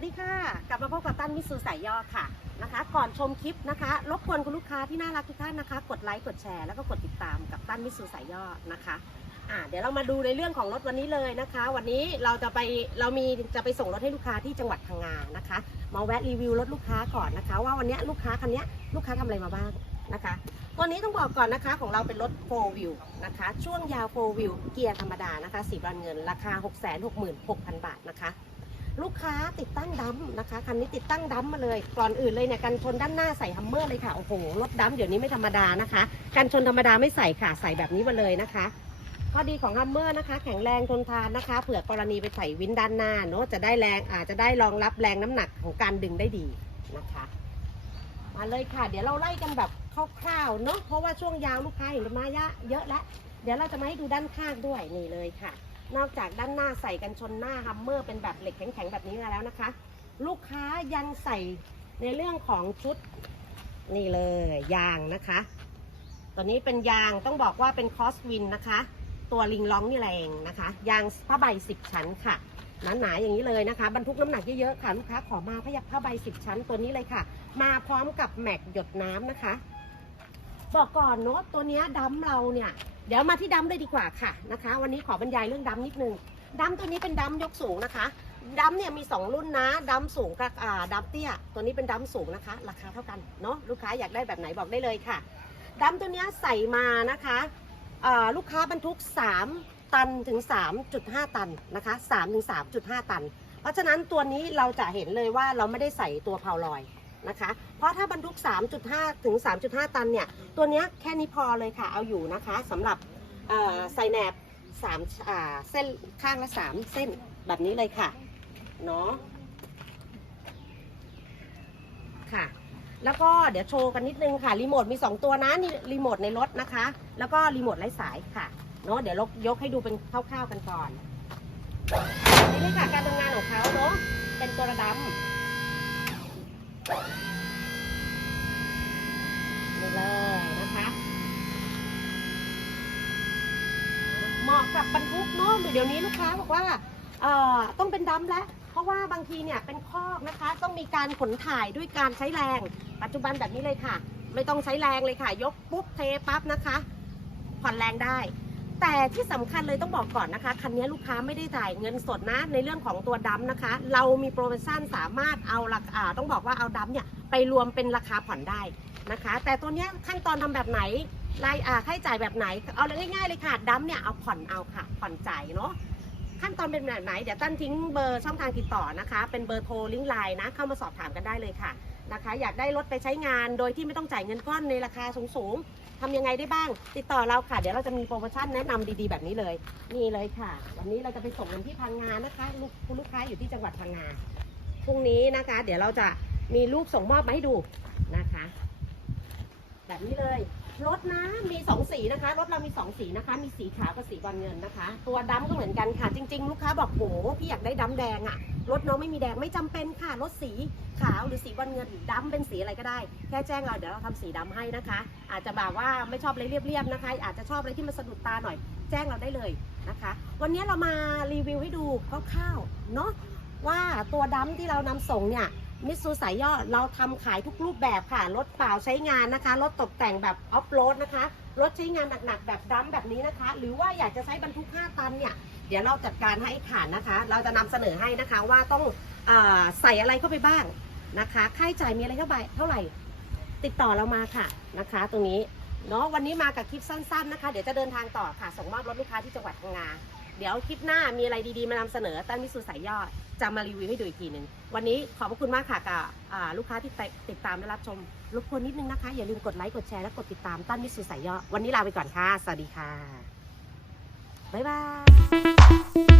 วัสดีค่ะ กลับมาพบกับตั้นมิตซูสายย่อค่ะนะคะ ก่อนชมคลิปนะคะ รบกวนคุณลูกค้าที่น่ารักทุกท่านนะคะ กดไลค์ กดแชร์ แล้วก็กดติดตามกับตั้นมิตซูสายย่อนะคะอ่าเดี๋ยวเรามาดูในเรื่องของรถวันนี้เลยนะคะ วันนี้เราจะไปเรามีจะไปส่งรถให้ลูกค้าที่จังหวัดพังงานะคะ มาแวะรีวิวรถลูกค้าก่อนนะคะ ว่าวันนี้ลูกค้าคันนี้ลูกค้าทำอะไรมาบ้างนะคะตัวนี้ต้องบอกก่อนนะคะของเราเป็นรถ 4 wheel นะคะ ช่วงยาว 4 wheel เกียร์ธรรมดานะคะสีบรอนเงินราคา 666,000 บาทนะคะ ลูกค้าติดตั้งดัมนะคะคันนี้ติดตั้งดัมมาเลย ก่อนอื่นเลยเนี่ยกันชนด้านหน้าใส่ฮัมเมอร์เลยค่ะโอ้โหรถดัมเดี๋ยวนี้ไม่ธรรมดานะคะกันชนธรรมดาไม่ใส่ค่ะใส่แบบนี้มาเลยนะคะข้อดีของฮัมเมอร์นะคะ แข็งแรงทนทานนะคะ เผื่อกรณีไปใส่วินด้านหน้าเนอะจะได้แรงอาจจะได้รองรับแรงน้ำหนักของการดึงได้ดีนะคะมาเลยค่ะ เดี๋ยวเราไล่กันแบบคร่าวๆเนอะเพราะว่าช่วงยาวลูกค้าเห็นมาเยอะเยอะแล้วเดี๋ยวเราจะมาให้ดูด้านข้างด้วยนี่เลยค่ะ นอกจากด้านหน้าใส่กันชนหน้าฮัมเมอร์เป็นแบบเหล็กแข็งๆแบบนี้มาแล้วนะคะ ลูกค้ายังใส่ในเรื่องของชุดนี่เลยยางนะคะ ตัวนี้เป็นยางต้องบอกว่าเป็นคอสวินนะคะ ตัวลิงล็องนี่แรงนะคะ ยางผ้าใบ10ชั้นค่ะหนาๆอย่างนี้เลยนะคะ บรรทุกน้ำหนักเยอะๆค่ะลูกค้าขอมาพยักผ้าใบ10ชั้นตัวนี้เลยค่ะ มาพร้อมกับแม็กหยดน้ำนะคะ บอกก่อนเนอะตัวนี้ดัมเราเนี่ย เดี๋ยวมาที่ดัมเลยดีกว่าค่ะนะคะ วันนี้ขอบรรยายเรื่องดัมนิดนึงดัมตัวนี้เป็นดัมยกสูงนะคะดัมเนี่ยมี 2 รุ่นนะดัมสูงกับอ่าดัมเตี้ย ตัวนี้เป็นดัมสูงนะคะ ราคาเท่ากันเนาะลูกค้าอยากได้แบบไหนบอกได้เลยค่ะดัมตัวนี้ใส่มานะคะลูกค้าบรรทุก 3 ตันถึง 3.5 ตันนะคะ3ถึง3.5 ตัน เพราะฉะนั้นตัวนี้เราจะเห็นเลยว่าเราไม่ได้ใส่ตัวเพาลอย นะคะ เพราะถ้าบรรทุก 3.5 ถึง 3.5 ตันเนี่ย ตัวเนี้ยแค่นี้พอเลยค่ะ เอาอยู่นะคะสำหรับใส่แหนบสามเส้นข้างละสามเส้นแบบนี้เลยค่ะ เนาะค่ะ แล้วก็เดี๋ยวโชว์กันนิดนึงค่ะ รีโมทมี 2 ตัวนะนี่รีโมทในรถนะคะ แล้วก็รีโมทไร้สายค่ะ เนาะเดี๋ยวลกยกให้ดูเป็นคร่าวๆกันก่อน นี่เลยค่ะการทำงานของเขาเนาะเป็นตัวระดับ นี่เลยนะคะเหมาะกับบรรทุกเนาะเดี๋ยวนี้ลูกค้าบอกว่าเอ่อต้องเป็นดัมแล้ว เพราะว่าบางทีเนี่ยเป็นคอกนะคะ ต้องมีการขนถ่ายด้วยการใช้แรง ปัจจุบันแบบนี้เลยค่ะ ไม่ต้องใช้แรงเลยค่ะ ยกปุ๊บเทปั๊บนะคะ ผ่อนแรงได้ แต่ที่สำคัญเลยต้องบอกก่อนนะคะคันนี้ลูกค้าไม่ได้จ่ายเงินสดนะในเรื่องของตัวดัมนะคะ เรามีโปรโมชั่นสามารถเอาราคาต้องบอกว่าเอาดัมเนี่ยไปรวมเป็นราคาผ่อนได้นะคะ แต่ตัวเนี้ยขั้นตอนทำแบบไหนรายค่าใช้จ่ายแบบไหน เอาเลยง่ายๆเลยค่ะดัมเนี่ยเอาผ่อนเอาค่ะ ผ่อนจ่ายเนาะ ขั้นตอนเป็นแบบไหนเดี๋ยวตั้นทิ้งเบอร์ช่องทางติดต่อนะคะ เป็นเบอร์โทรลิงก์ไลน์นะเข้ามาสอบถามกันได้เลยค่ะนะคะ อยากได้รถไปใช้งานโดยที่ไม่ต้องจ่ายเงินก้อนในราคาสูงๆทำยังไงได้บ้าง ติดต่อเราค่ะ เดี๋ยวเราจะมีโปรโมชั่นแนะนำดีๆแบบนี้เลยนี่เลยค่ะ วันนี้เราจะไปส่งกันที่พังงานะคะลูกคุณลูกค้าอยู่ที่จังหวัดพังงาพรุ่งนี้นะคะ เดี๋ยวเราจะมีรูปส่งมอบมาให้ดูนะคะ แบบนี้เลย รถนะมีสองสีนะคะรถเรามีสองสีนะคะ มีสีขาวกับสีบอลเงินนะคะ ตัวดำก็เหมือนกันค่ะ จริง ๆ ลูกค้าบอกโหพี่อยากได้ดำแดงอะรถน้องไม่มีแดงไม่จำเป็นค่ะรถสีขาวหรือสีบอลเงินดำเป็นสีอะไรก็ได้ แค่แจ้งเราเดี๋ยวเราทำสีดำให้นะคะ อาจจะแบบว่าไม่ชอบอะไรเรียบๆนะคะ อาจจะชอบอะไรที่มันสะดุดตาหน่อย แจ้งเราได้เลยนะคะ วันนี้เรามารีวิวให้ดูคร่าวๆเนาะว่าตัวดำที่เรานำส่งเนี่ย มิตซูสายย่อเราทำขายทุกรูปแบบค่ะ รถเปล่าใช้งานนะคะ รถตกแต่งแบบออฟโรดนะคะ รถใช้งานหนักๆ แบบดัมแบบนี้นะคะ หรือว่าอยากจะใช้บรรทุก 5 ตันเนี่ย เดี๋ยวเราจัดการให้ผ่านนะคะ เราจะนำเสนอให้นะคะว่าต้องอใส่อะไรเข้าไปบ้างนะคะ ค่าใช้จ่ายมีอะไรเข้าไปเท่าไหร่ ติดต่อเรามาค่ะนะคะ ตรงนี้เนาะวันนี้มากับคลิปสั้นๆนะคะ เดี๋ยวจะเดินทางต่อค่ะ ส่งมอบรถลูกค้าที่จังหวัดพังงา เดี๋ยวคลิปหน้ามีอะไรดีๆมานำเสนอตั้งมิสูสายยอดจะมารีวิวให้ดูอีกทีหนึ่งวันนี้ขอบพระคุณมากค่ะกับอ่าลูกค้าที่ติดตามและรับชมรบกวนนิดนึงนะคะ อย่าลืมกดไลค์กดแชร์และกดติดตามตั้นมิสูสายยอดวันนี้ลาไปก่อนค่ะ สวัสดีค่ะบ๊ายบาย